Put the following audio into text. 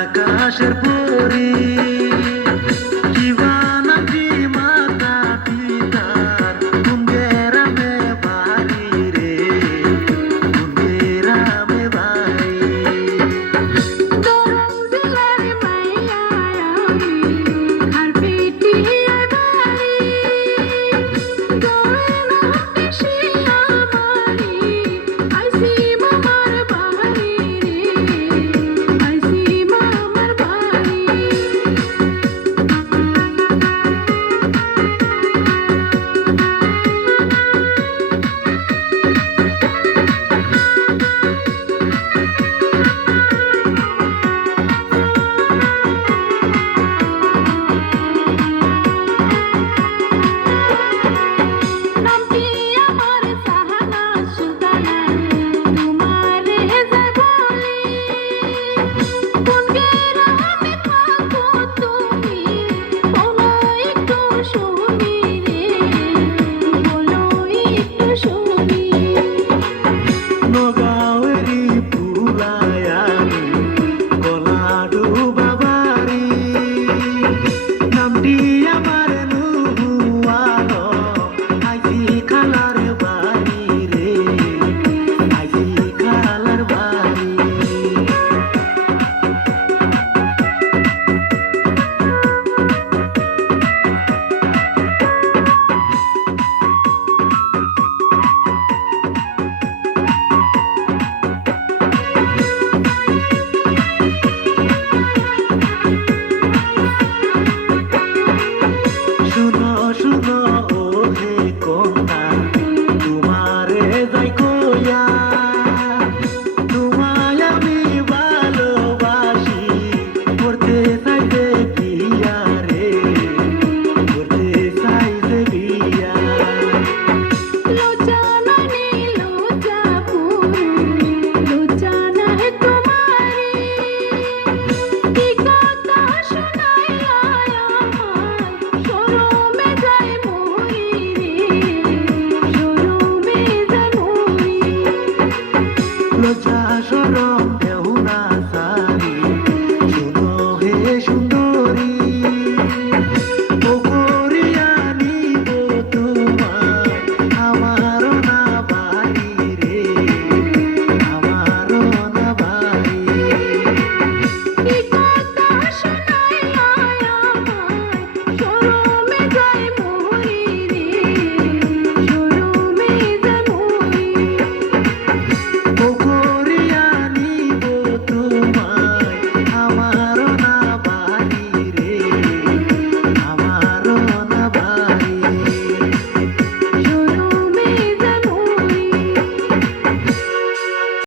আকাশের 我的。